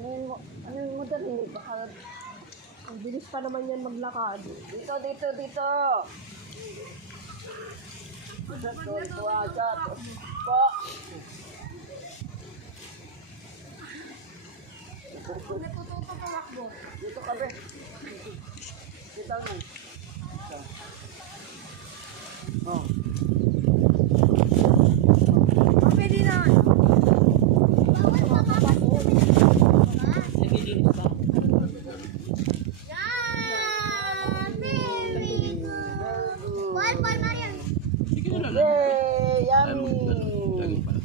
Ano yun mo dali? Baka, ang bilis pa naman yan maglakad. Dito. Po. Dito kami. Dito na. Oh. Pwede na. Naglilinis ba? Sige na lang. Yay! Yummy! Laging pala.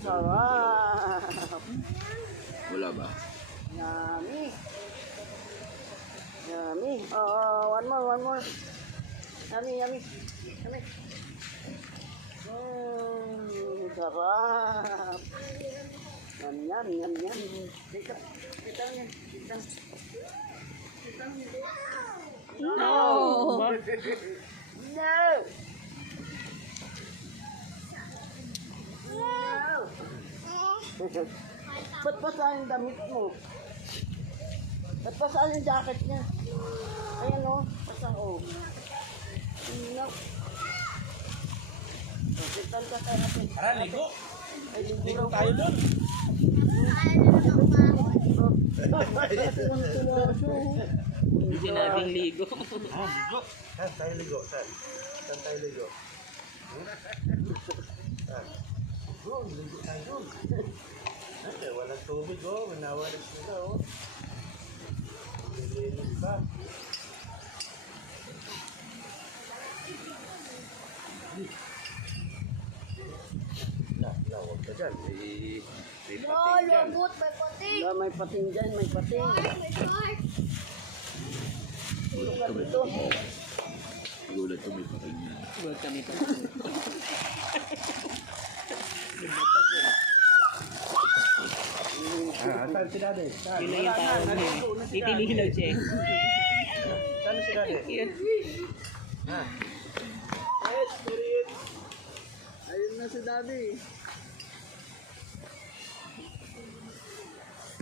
Sarap! Wala ba? Yummy! Yummy! One more. Yummy. Sarap! Yum. Dito. No! Ba't pa saan yung damit mo? Ba't pa saan yung jacket niya? Ayan o, pasang o. No. Sitan ka tayo natin. Tara, ligo. Ay, Ligo tayo doon. Hindi sinabing ligo. Ligo. Saan tayo ligo? Saan tayo ligo? Saan? Doon, ligo tayo doon. Walang tubig oh. Manawalis nila oh. Lilinis pa. Huwag ka dyan. May pating dyan. May pating dyan, may pating. Tulog ka dito. Gulat ko may pating niya. Gulat kami pa. Saan si Daddy? Saan? Yun lang yung tawag niya. Itililaw siya eh. Saan si Daddy? Yun. Ha? Ayun na si Daddy.